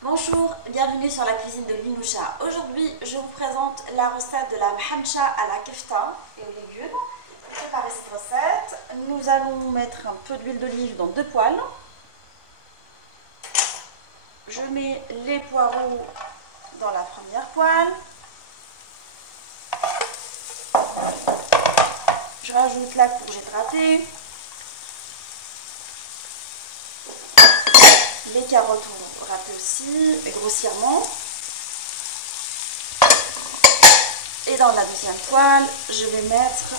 Bonjour, bienvenue sur la cuisine de Linoucha. Aujourd'hui, je vous présente la recette de la mhancha à la kefta et aux légumes. Pour préparer cette recette, nous allons mettre un peu d'huile d'olive dans 2 poêles. Je mets les poireaux dans la première poêle. Je rajoute la courgette râpée. Les carottes râpées aussi, grossièrement. Et dans la deuxième poêle, je vais mettre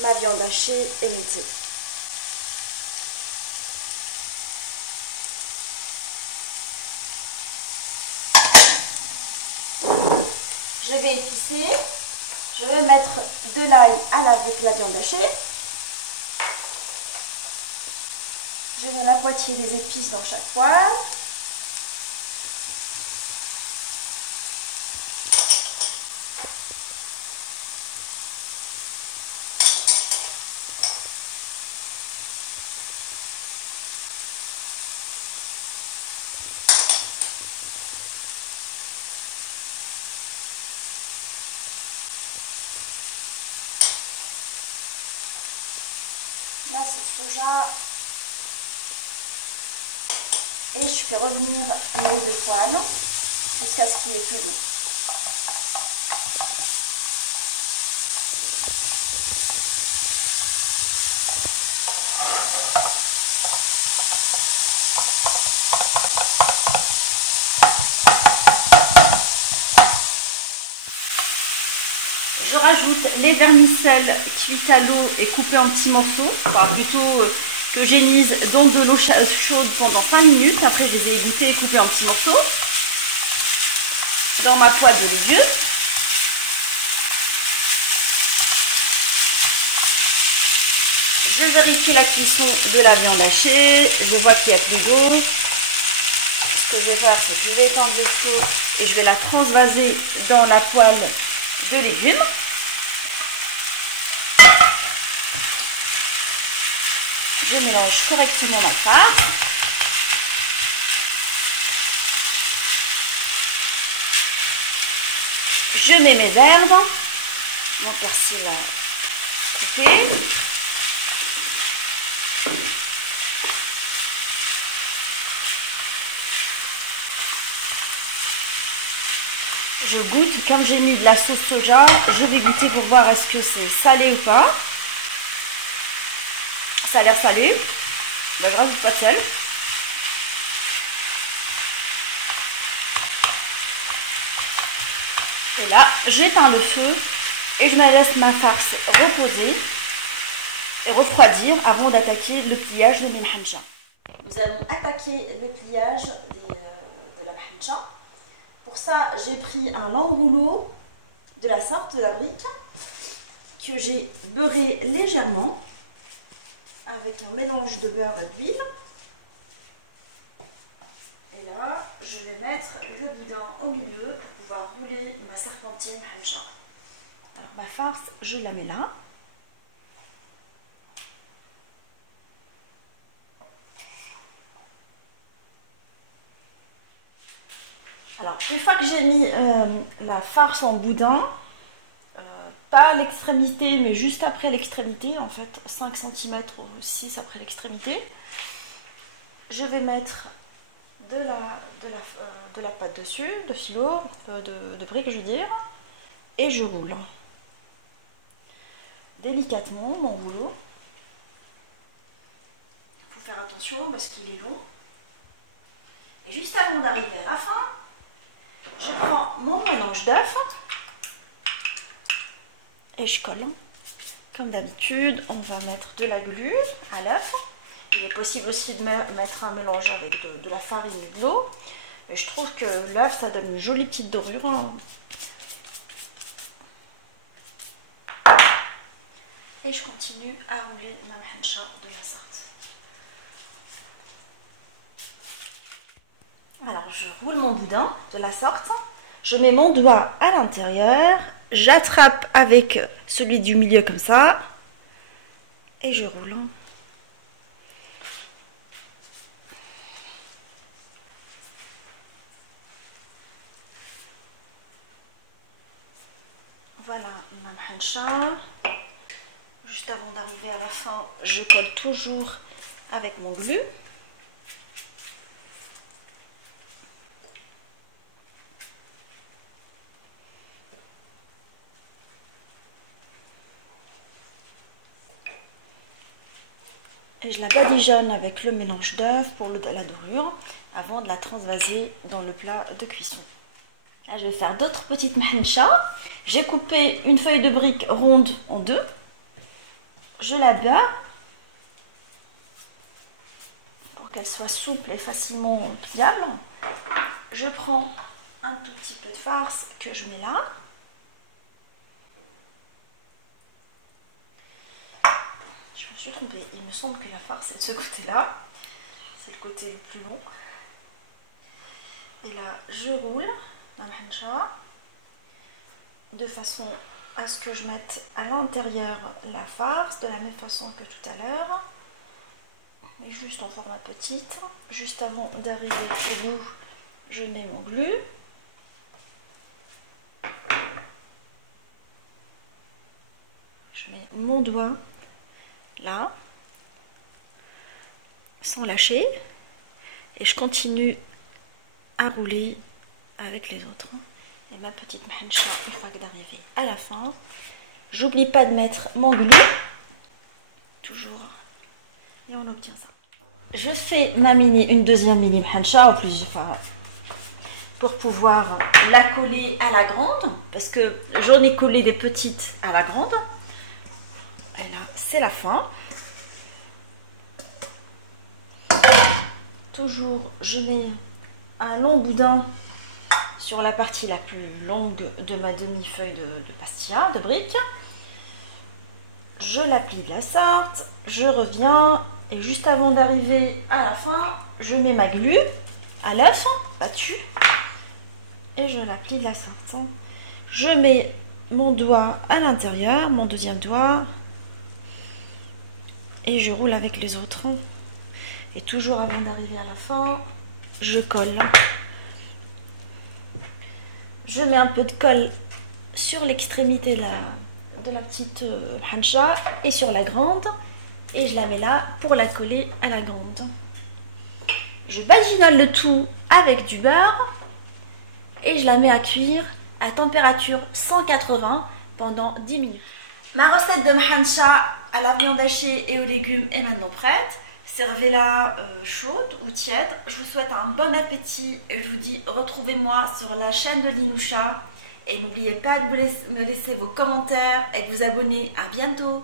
ma viande hachée et mixée. Je vais épicer. Je vais mettre de l'ail avec la viande hachée. Je mets la moitié des épices dans chaque poêle. La sauce soja. Et je fais revenir les 2 poêles jusqu'à ce qu'il n'y ait plus d'eau. Je rajoute les vermicelles cuites à l'eau et coupées en petits morceaux, enfin plutôt que j'émise dans de l'eau chaude pendant 5 minutes. Après, je les ai égouttées et coupées en petits morceaux dans ma poêle de légumes. Je vérifie la cuisson de la viande hachée. Je vois qu'il n'y a plus d'eau. Ce que je vais faire, c'est que je vais étendre le feu et je vais la transvaser dans la poêle de légumes. Je mélange correctement ma farce. Je mets mes herbes, mon persil coupé. Je goûte, comme j'ai mis de la sauce soja, je vais goûter pour voir est-ce que c'est salé ou pas. Ça a l'air salé, ben, je rajoute pas de sel. Et là, j'éteins le feu et je me laisse ma farce reposer et refroidir avant d'attaquer le pliage de mes mhancha. Nous allons attaquer le pliage de la mhancha. Pour ça, j'ai pris un long rouleau de la sorte de la brique que j'ai beurré légèrement avec un mélange de beurre et d'huile. Et là, je vais mettre le boudin au milieu pour pouvoir rouler ma serpentine mhancha. Alors ma farce, je la mets là. Alors, une fois que j'ai mis la farce en boudin, pas à l'extrémité, mais juste après l'extrémité, en fait 5 cm ou 6 après l'extrémité, je vais mettre de la pâte dessus, de filo, de brique je veux dire, et je roule délicatement mon rouleau. Il faut faire attention parce qu'il est long. Et juste avant d'arriver à la fin, je prends mon mélange d'œufs et je colle. Comme d'habitude, on va mettre de la glu à l'œuf. Il est possible aussi de mettre un mélange avec de la farine et de l'eau. Mais je trouve que l'œuf, ça donne une jolie petite dorure. Et je continue à rouler ma mhancha de la sorte. Alors, je roule mon boudin de la sorte. Je mets mon doigt à l'intérieur. J'attrape avec celui du milieu comme ça. Et je roule. ma mahancha. Juste avant d'arriver à la fin, je colle toujours avec mon glue. Et je la badigeonne avec le mélange d'œufs pour la dorure avant de la transvaser dans le plat de cuisson. Là, je vais faire d'autres petites mahancha. J'ai coupé une feuille de brique ronde en deux. Je la beurre pour qu'elle soit souple et facilement pliable. Je prends un tout petit peu de farce que je mets là. Je me suis trompée, il me semble que la farce est de ce côté-là. C'est le côté le plus long. Et là, je roule la mahancha de façon à ce que je mette à l'intérieur la farce de la même façon que tout à l'heure. Mais juste en format petite. Juste avant d'arriver au bout, je mets mon glue. Je mets mon doigt là, sans lâcher, et je continue à rouler avec les autres. Et ma petite mahancha, une fois que d'arriver à la fin, j'oublie pas de mettre mon glue, toujours, et on obtient ça. Je fais une deuxième mini mahancha, pour pouvoir la coller à la grande, parce que j'en ai collé des petites à la grande. Et là, c'est la fin. Toujours, je mets un long boudin sur la partie la plus longue de ma demi-feuille de pastilla, de brique. Je la plie de la sorte, je reviens, et juste avant d'arriver à la fin, je mets ma glu à l'œuf battu, et je la plie de la sorte. Je mets mon doigt à l'intérieur, mon deuxième doigt, et je roule avec les autres. Et toujours avant d'arriver à la fin, je colle. Je mets un peu de colle sur l'extrémité de la petite mahancha et sur la grande. Et je la mets là pour la coller à la grande. Je badigeonne le tout avec du beurre. Et je la mets à cuire à température 180 pendant 10 minutes. Ma recette de mahancha à la viande hachée et aux légumes est maintenant prête. Servez-la chaude ou tiède. Je vous souhaite un bon appétit et je vous dis retrouvez-moi sur la chaîne de Linoucha. Et n'oubliez pas de me laisser vos commentaires et de vous abonner. À bientôt.